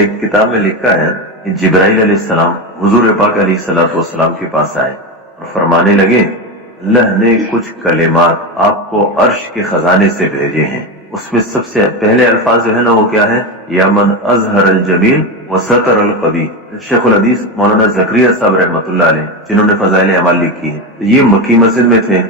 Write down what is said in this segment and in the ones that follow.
ایک کتاب میں لکھا ہے کہ جبرائیل علیہ السلام حضور پاک علیہ السلام کے پاس آئے اور فرمانے لگے اللہ نے کچھ کلمات آپ کو عرش کے خزانے سے بھیجے ہیں. اس میں سب سے پہلے الفاظ جو ہے نا وہ کیا ہے؟ یا من اظہر الجمیل وستر القبیح. شیخ الحدیث مولانا زکریا صاحب رحمۃ اللہ علیہ جنہوں نے فضائل اعمال لکھی ہے، یہ مکی مسجد میں تھے.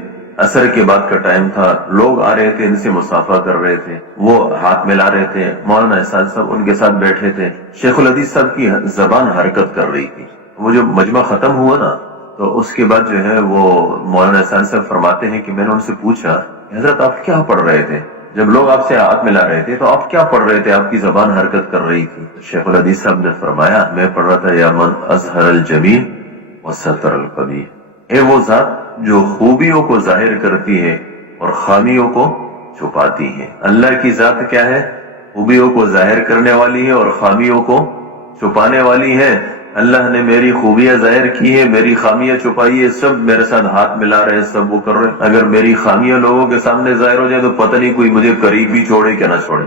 عصر کے بعد کا ٹائم تھا، لوگ آ رہے تھے، ان سے مصافحہ کر رہے تھے، وہ ہاتھ ملا رہے تھے. مولانا احسان صاحب ان کے ساتھ بیٹھے تھے. شیخ الحدیث صاحب کی زبان حرکت کر رہی تھی. وہ جو مجمع ختم ہوا نا تو اس کے بعد جو ہے وہ مولانا احسان صاحب فرماتے ہیں کہ میں نے ان سے پوچھا حضرت آپ کیا پڑھ رہے تھے؟ جب لوگ آپ سے ہاتھ ملا رہے تھے تو آپ کیا پڑھ رہے تھے؟ آپ کی زبان حرکت کر رہی تھی. شیخ الحدیث صاحب نے فرمایا میں پڑھ رہا تھا یا من اظہر الجمیل وستر القبیح. اے وہ ذات جو خوبیوں کو ظاہر کرتی ہے اور خامیوں کو چھپاتی ہے. اللہ کی ذات کیا ہے؟ خوبیوں کو ظاہر کرنے والی ہے اور خامیوں کو چھپانے والی ہے. اللہ نے میری خوبیاں ظاہر کی ہے، میری خامیاں چھپائی ہے. سب میرے ساتھ ہاتھ ملا رہے ہیں، سب وہ کر رہے ہیں. اگر میری خامیاں لوگوں کے سامنے ظاہر ہو جائے تو پتہ نہیں کوئی مجھے قریب بھی چھوڑے کہ نہ چھوڑے.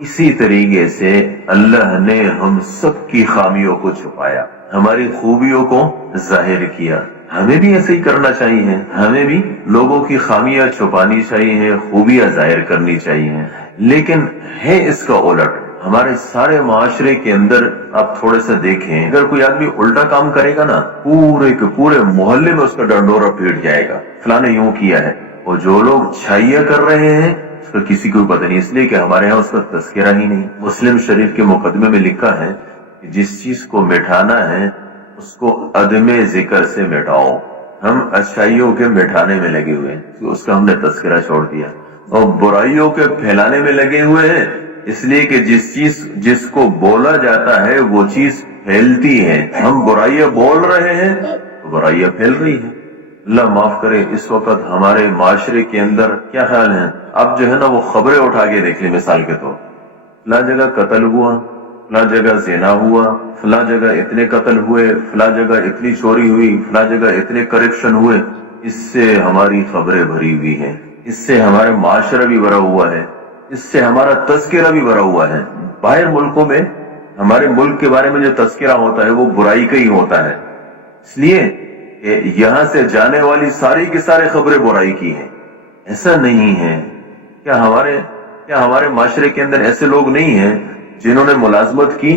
اسی طریقے سے اللہ نے ہم سب کی خامیوں کو چھپایا، ہماری خوبیوں کو ظاہر کیا. ہمیں بھی ایسے ہی کرنا چاہیے، ہمیں بھی لوگوں کی خامیاں چھپانی چاہیے، خوبیاں ظاہر کرنی چاہیے. لیکن ہے اس کا الٹ. ہمارے سارے معاشرے کے اندر آپ تھوڑے سا دیکھیں، اگر کوئی آدمی الٹا کام کرے گا نا پورے کے پورے محلے میں اس کا ڈنڈورا پیٹ جائے گا، فلاں نے یوں کیا ہے. اور جو لوگ چھائیاں کر رہے ہیں اس کا کسی کو پتہ نہیں، اس لیے کہ ہمارے ہاں اس کا تذکرہ ہی نہیں. مسلم شریف کے مقدمے میں لکھا ہے کہ جس چیز کو مٹھانا ہے اس کو عدم ذکر سے مٹاؤ. ہم اچھائیوں کے مٹھانے میں لگے ہوئے ہیں، اس کا ہم نے تذکرہ چھوڑ دیا. اور برائیوں کے پھیلانے میں لگے ہوئے ہیں، اس لیے کہ جس کو بولا جاتا ہے وہ چیز پھیلتی ہے. ہم برائیاں بول رہے ہیں تو برائیاں پھیل رہی ہیں. اللہ معاف کرے. اس وقت ہمارے معاشرے کے اندر کیا خیال ہے؟ اب جو ہے نا وہ خبریں اٹھا کے دیکھ لیں. مثال کے طور فلاں جگہ قتل ہوا، فلاں جگہ زنا ہوا، فلاں جگہ اتنے قتل ہوئے، فلاں جگہ اتنی چوری ہوئی، فلاں جگہ اتنے کرپشن ہوئے. اس سے ہماری خبریں بھری ہوئی ہیں، اس سے ہمارا معاشرہ بھی بھرا ہوا ہے، اس سے ہمارا تذکرہ بھی بھرا ہوا ہے. باہر ملکوں میں ہمارے ملک کے بارے میں جو تذکرہ ہوتا ہے وہ برائی کا ہی ہوتا ہے، اس لیے کہ یہاں سے جانے والی ساری کی ساری خبریں برائی کی ہیں. ایسا نہیں ہے. کیا ہمارے معاشرے کے اندر ایسے لوگ نہیں ہیں جنہوں نے ملازمت کی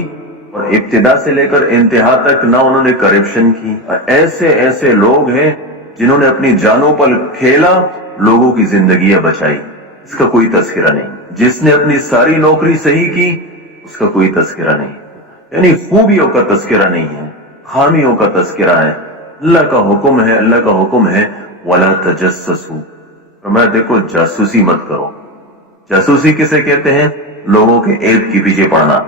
اور ابتدا سے لے کر انتہا تک نہ انہوں نے کرپشن کی؟ ایسے لوگ ہیں جنہوں نے اپنی جانوں پر کھیلا، لوگوں کی زندگیاں بچائی. اس کا کوئی تذکرہ نہیں. جس نے اپنی ساری نوکری صحیح کی اس کا کوئی تذکرہ نہیں. یعنی خوبیوں کا تذکرہ نہیں ہے، خامیوں کا تذکرہ ہے. اللہ کا حکم ہے وَلَا تَجَسَّسُوا. فرمایا دیکھو جاسوسی مت کرو. جاسوسی کسے کہتے ہیں؟ لوگوں کے عیب کی پیچھے پڑنا.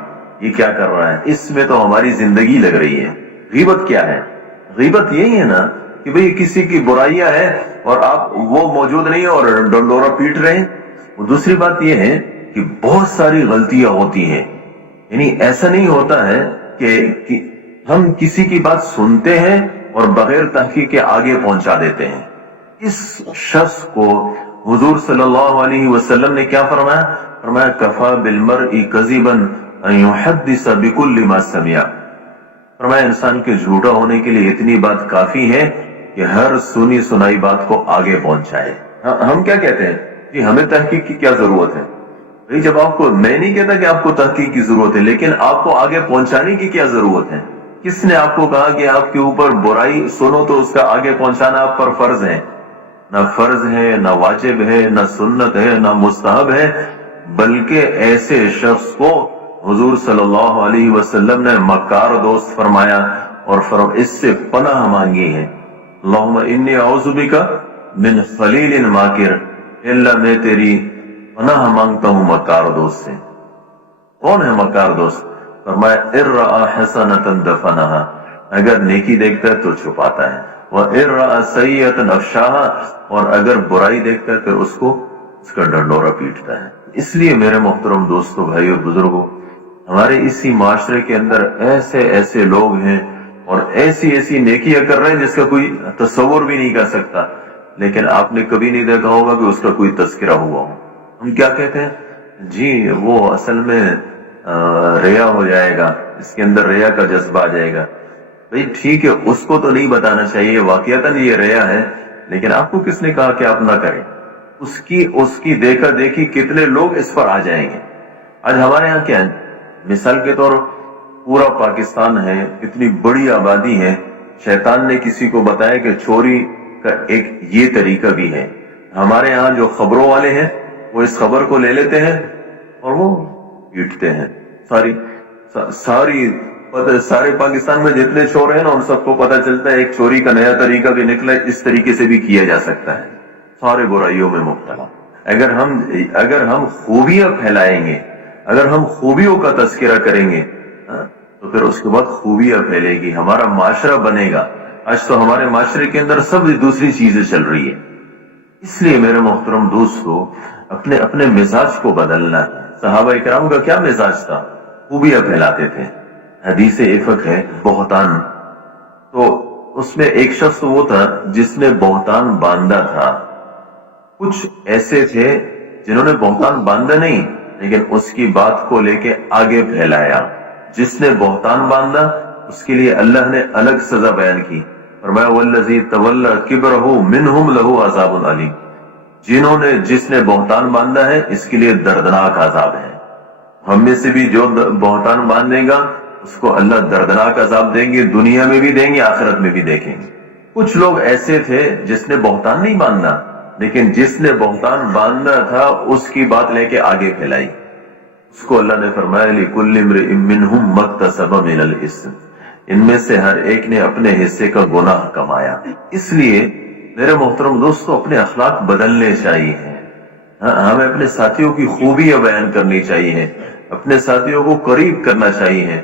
یہ کیا کر رہا ہے؟ اس میں تو ہماری زندگی لگ رہی ہے. غیبت کیا ہے؟ غیبت یہی ہے نا کہ بھئی کسی کی برائیاں ہیں اور آپ وہ موجود نہیں اور ڈنڈورا پیٹ رہے ہیں. دوسری بات یہ ہے کہ بہت ساری غلطیاں ہوتی ہیں. یعنی ایسا نہیں ہوتا ہے کہ ہم کسی کی بات سنتے ہیں اور بغیر تحقیق کے آگے پہنچا دیتے ہیں. اس شخص کو حضور صلی اللہ علیہ وسلم نے کیا فرمایا کفا بالمرء کذبا ان یحدث بکل ما سمع. فرمایا انسان کے جھوٹا ہونے کے لیے اتنی بات کافی ہے کہ ہر سنی سنائی بات کو آگے پہنچائے. ہم کیا کہتے ہیں کہ ہمیں تحقیق کی کیا ضرورت ہے؟ جب آپ کو، میں نہیں کہتا کہ آپ کو تحقیق کی ضرورت ہے، لیکن آپ کو آگے پہنچانے کی کیا ضرورت ہے؟ کس نے آپ کو کہا کہ آپ کے اوپر برائی سنو تو اس کا آگے پہنچانا آپ پر فرض ہے؟ نہ فرض ہے، نہ واجب ہے، نہ سنت ہے، نہ مستحب ہے. بلکہ ایسے شخص کو حضور صلی اللہ علیہ وسلم نے مکار دوست فرمایا اور اس سے پناہ مانگی ہے. اللہم انی اعوذ بک من خلیل ماکر. اللہ میں تیری پناہ مانگتا ہوں مکار دوست سے. کون ہے مکار دوست؟ فرمایا ان رأى حسنة دفنها. اگر نیکی دیکھتا ہے تو چھپاتا ہے. وَإِن رَأَى سَيِّئَةً أَفْشَاهَا. اور اگر برائی دیکھتا ہے پھر اس کا ڈنڈورا پیٹتا ہے. اس لیے میرے محترم دوستو، بھائیو، بزرگوں، ہمارے اسی معاشرے کے اندر ایسے لوگ ہیں اور ایسی نیکیاں کر رہے ہیں جس کا کوئی تصور بھی نہیں کر سکتا، لیکن آپ نے کبھی نہیں دیکھا ہوگا کہ اس کا کوئی تذکرہ ہوا ہو. ہم کیا کہتے ہیں؟ جی وہ اصل میں ریا ہو جائے گا، اس کے اندر ریا کا جذبہ آ جائے گا. بھئی ٹھیک ہے، اس کو تو نہیں بتانا چاہیے واقعتاً یہ ریا ہے، لیکن آپ کو کس نے کہا کہ آپ نہ کریں؟ اس کی دیکھا دیکھی کتنے لوگ اس پر آ جائیں گے. آج ہمارے ہاں کیا ہے، مثال کے طور پورا پاکستان ہے، اتنی بڑی آبادی ہے، شیطان نے کسی کو بتایا کہ چوری کا ایک یہ طریقہ بھی ہے. ہمارے یہاں جو خبروں والے ہیں وہ اس خبر کو لے لیتے ہیں اور وہ پیٹتے ہیں. سارے پاکستان میں جتنے چور ہیں نا، ان سب کو پتہ چلتا ہے ایک چوری کا نیا طریقہ بھی نکلا، اس طریقے سے بھی کیا جا سکتا ہے. سارے برائیوں میں مبتلا. اگر ہم خوبیاں پھیلائیں گے، اگر ہم خوبیوں کا تذکرہ کریں گے تو پھر اس کے بعد خوبیاں پھیلے گی، ہمارا معاشرہ بنے گا. آج تو ہمارے معاشرے کے اندر سب دوسری چیزیں چل رہی ہے. اس لیے میرے محترم دوستو، اپنے مزاج کو بدلنا ہے. صحابہ اکرام کا کیا مزاج تھا؟ خوبیاں پھیلاتے تھے. حدیث افک ہے بہتان، تو اس میں ایک شخص وہ تھا جس نے بہتان باندھا تھا. کچھ ایسے تھے جنہوں نے بہتان باندھا نہیں، لیکن اس کی بات کو لے کے آگے پھیلایا. جس نے بہتان باندھا اس کے لیے اللہ نے الگ سزا بیان کی. فرمایا والذی تولی کبرہ منہم لہ عذاب علیم. جس نے بہتان باندھا ہے اس کے لیے دردناک عذاب ہے. ہم میں سے بھی جو بہتان باندھے گا اس کو اللہ دردناک عذاب دیں گے، دنیا میں بھی دیں گے، آخرت میں بھی دیکھیں گے. کچھ لوگ ایسے تھے جس نے بہتان نہیں باندھا، لیکن جس نے بہتان باندھا تھا اس کی بات لے کے آگے پھیلائی. اس کو اللہ نے فرمایا لِكُلِّ امْرِئٍ مِّنْهُمْ مَا اكْتَسَبَ مِنَ الْإِثْمِ. ان میں سے ہر ایک نے اپنے حصے کا گناہ کمایا. اس لیے میرے محترم دوستو، اپنے اخلاق بدلنے چاہیے. ہمیں اپنے ساتھیوں کی خوبیاں بیان کرنی چاہیے، اپنے ساتھیوں کو قریب کرنا چاہیے.